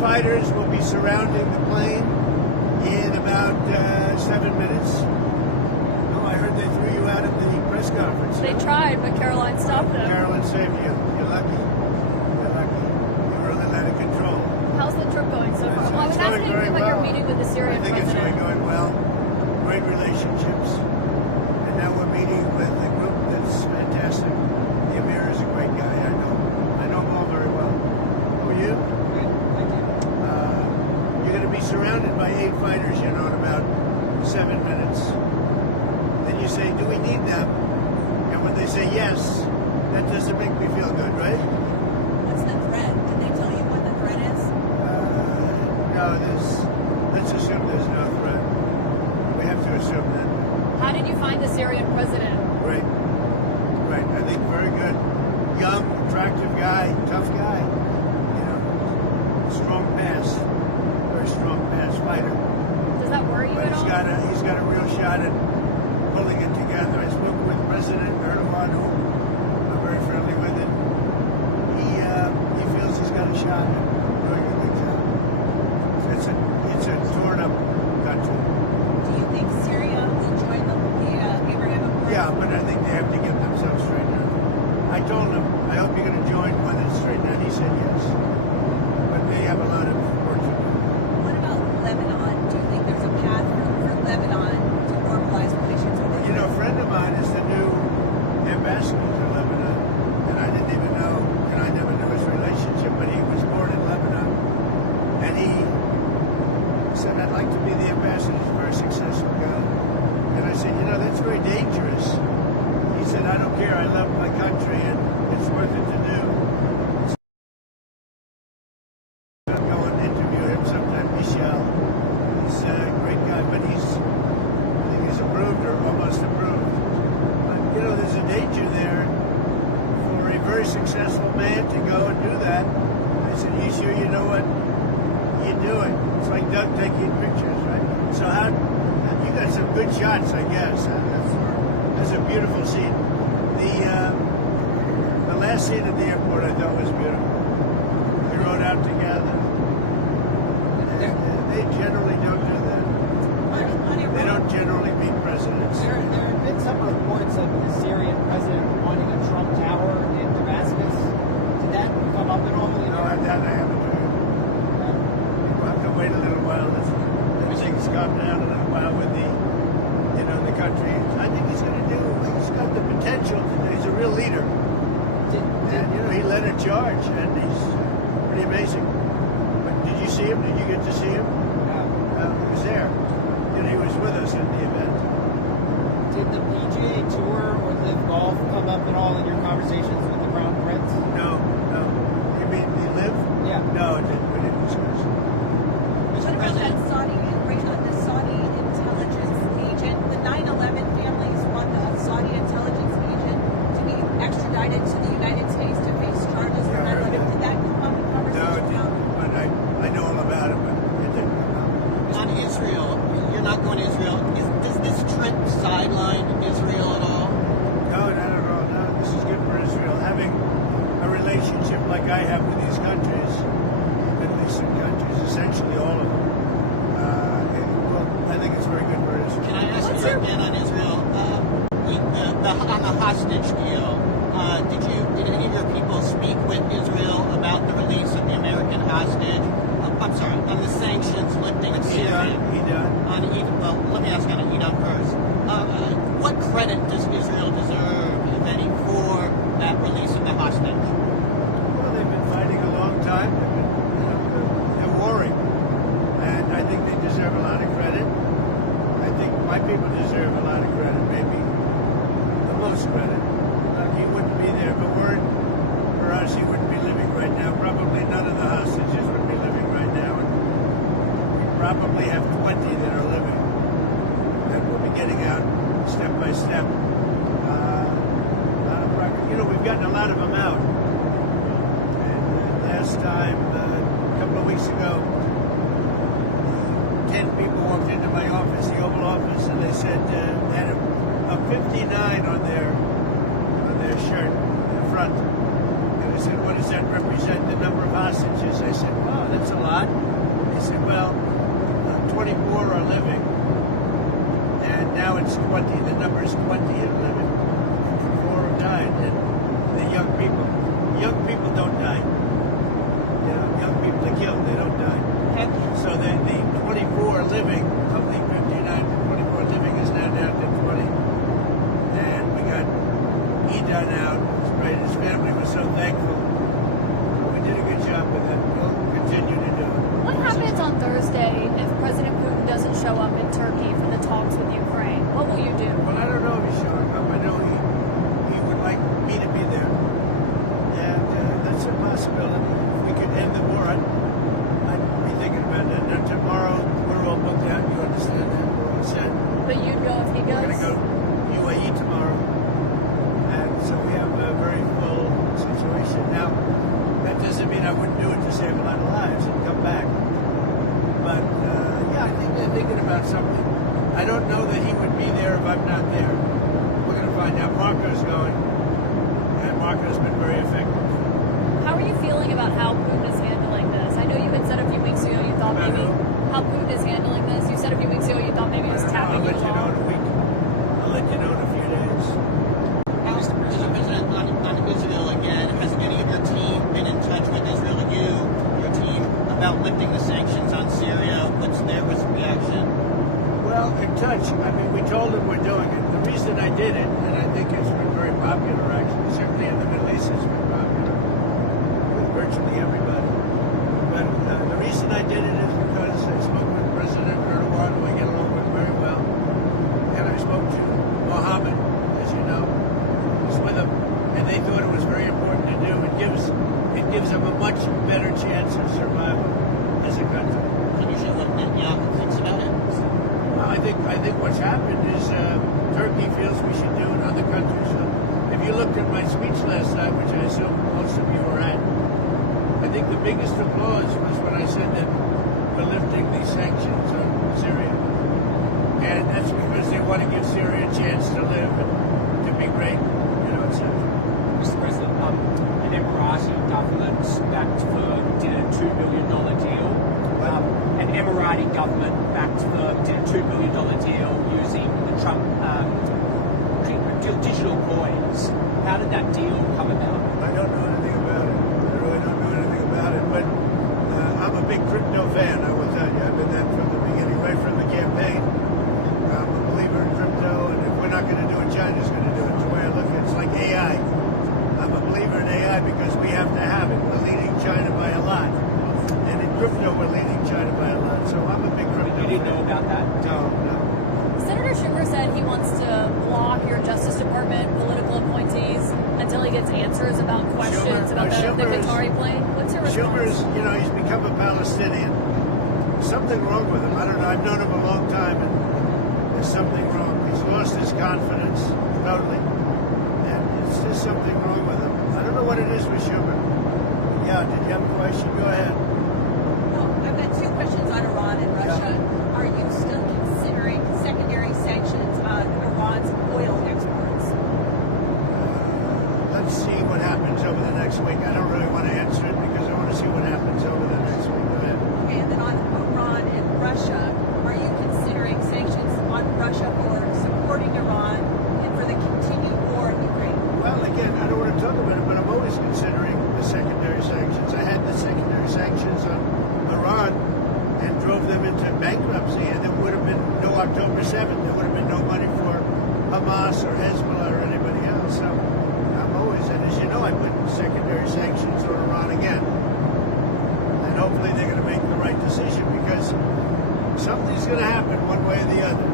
fighters will be surrounding the plane in about 7 minutes. Oh, I heard they threw you out at the press conference. They tried, but Caroline stopped them. Caroline saved you. You're lucky. You're lucky. You were a little out of control. How's the trip going so far? Well, I was It's going asking you very about well. your meeting with the Syrian I think president. it's going well. Great relationships. And now we're meeting with a group that's fantastic. The Emir is a great guy. I know him all very well. Who are you? Good. Thank you. You're going to be surrounded by 8 fighters, in about 7 minutes. Then you say, do we need them? And when they say yes, that doesn't make me feel good, right? What's the threat? Did they tell you what the threat is? No, let's assume there's no threat. We have to assume that. How did you find the Syrian president? Great. I think very good. Young, attractive guy, tough guy. Strong pass. Very strong pass fighter. Does that worry you But at all? he's got a real shot at pulling it together. I spoke with President Erdogan, who I'm very friendly with him. He feels he's got a shot at doing a good job. It's a torn up country. Do you think Syria will join the Abraham Accords? Yeah, but I think they have to get themselves straightened out. I told him, I hope you're going to join one that's straightened out. He said yes. But they have a lot of work to do. What about Lebanon? Do you think there's a path for Lebanon to normalize relations with Israel? A friend of mine is the new ambassador to Lebanon. And I didn't even know, and I never knew his relationship, but he was born in Lebanon. And he said, I'd like to be the ambassador. He's a very successful guy. And I said, that's very dangerous. He said, I don't care. I love my country, and it's worth it to do. I'll go and interview him sometime, Michel. He's a great guy, but I think he's approved or almost approved. But, there's a danger there for a very successful man to go and do that. I said, you sure you know what you're doing? It's like Doug taking pictures, right? So you got some good shots, I guess. That's a beautiful scene. The last scene at the airport I thought was beautiful. We rode out together. They generally don't do that. They don't generally meet presidents. There have been some reports of the Syrian president wanting a Trump Tower in Damascus. Did that come up at all? No, that I haven't heard. We'll have to wait a little while. Everything's calmed down a little while with the country. I think he's got the potential. He's a real leader. And, he led a charge, and he's pretty amazing. But did you see him? Did you get to see him? No. He was there. He was with us at the event. Did the PGA Tour or Live Golf come up at all in your conversations with the Crown Prince? No. You mean the Live? Yeah. No, we didn't discuss it. What about that the Saudi intelligence agent? The 9/11 families want the Saudi intelligence agent to be extradited to the United States to face charges for 9/11. Did that come up in No, it conversation? didn't. But I know all about it, but it didn't come up. On Israel, you're not going to Israel. Does this trip sideline Israel at all? No, not at all. No, this is good for Israel. Having a relationship like I have with these countries, Middle Eastern countries, essentially all of them, I think it's very good for Israel. Can I ask you again on Israel? On the hostage deal, did any of your people speak with Israel about the release of the American hostage? I'm sorry, on the sanctions lifting of Syria. He done. Let me ask on Edom first. What credit does Israel deserve, if any, for that release of the hostage? Well, they've been fighting a long time. They're warring. And I think they deserve a lot of credit. I think my people deserve a lot of credit, maybe the most credit. He wouldn't be there. If it weren't for us, he wouldn't be living right now. Probably none of the hostages would be living right now. And we probably have 20 that are living. And we'll be getting out step by step. A lot of progress. We've gotten a lot of them out. And last time, a couple of weeks ago, 10 people walked into my office, the Oval Office, and they said they had a 59 on their shirt, the front. And they said, what does that represent, the number of hostages? I said, wow, that's a lot. now it's 20. The number is 20 and 11. 4 have died, and the young people. Young people don't die. You know, young people are killed. They don't die. So the 24 living of the 59 to 24 living is now down to 20. And we got Ida now. It was great. His family was so thankful. We did a good job with it. We'll continue to do it. What happens on Thursday if President Putin doesn't show up in Turkey for the talks with Ukraine? What will you do? Well, I don't know if he's showing up. I know he would like me to be there. And that's a possibility. If we could end the war, I'd be thinking about that. Now, tomorrow, we're all booked out. You understand that? We're all set. But you'd go if he We're goes? going to go UAE tomorrow. And so we have a very full situation. Now, that doesn't mean I wouldn't do it to save a lot of lives and come back. But, yeah, I think they're thinking about something. I don't know that he would be there if I'm not there. We're going to find out. Marco's going. And Marco's been very effective. How are you feeling about how Putin is handling this? I know you had said a few weeks ago you thought About maybe who? how Putin is handling this. You said a few weeks ago you thought maybe he was tapping I'll you let you know in along. a week. I'll let you know in a few days. Mr. President, on Israel again, has any of your team been in touch with Israel, your team, about lifting the sanctions on Syria? What's their reaction? Well, in touch. I mean, we told them we're doing it. The reason I did it, and I think it's been very popular, actually, certainly in the Middle East, it's been popular with virtually everybody. But the reason I did it is because I spoke with President Erdogan, who I get along with very well, and I spoke to Mohammed, as you know, was with them, and they thought it was very important to do. It gives them a much better chance of survival as a country. Can you show what Netanyahu thinks about it? Well, I think what's happened is Turkey feels we should do it. Other countries. If you looked at my speech last night, which I assume most of you were at, I think the biggest applause was when I said that we're lifting these sanctions on Syria, and that's because they want to give Syria a chance to live and to be great, etc. Mr. President, an Emirati government did a $2 billion deal. An Emirati government did a $2 billion deal using the Trump digital coins. How did that deal come about? I don't know anything about it. I really don't know anything about it, but I'm a big crypto fan, I will tell you. I've been that from the beginning, right from the campaign. I'm a believer in crypto, and if we're not going to do it, China's going to do it. The way I look at it, it's like AI. I'm a believer in AI because we have to have it. We're leading China by a lot. And in crypto, we're leading China by a lot. So I'm a big crypto You didn't fan. know about that? No. Senator Schumer said he wants to block your Justice Department political appointees until he gets answers about questions about the Qatari plane. What's your response? Schumer's, he's become a Palestinian. Something wrong with him. I don't know. I've known him a long time, and there's something wrong. He's lost his confidence totally, and it's just something wrong with him. I don't know what it is with Schumer. Yeah, did you have a question? Go ahead. Well, I've got two questions on Iran and Russia. Are you still considering secondary sanctions on Iran's oil exports? Let's see what happens over the next week. I don't really want to answer it because I want to see what happens over the next week. Go ahead. Okay, and then on Iran and Russia, are you considering sanctions on Russia for supporting Iran and for the continued war in Ukraine? Well, again, I don't want to talk about it, but I'm always considering the secondary sanctions. I had the secondary sanctions on Iran and drove them into bankruptcy, and there would have been no October 7th. There would have been no money for Hamas or Hezbollah or anybody else. So I'm always, and as you know, I put secondary sanctions on Iran again. And hopefully they're going to make the right decision because something's going to happen one way or the other.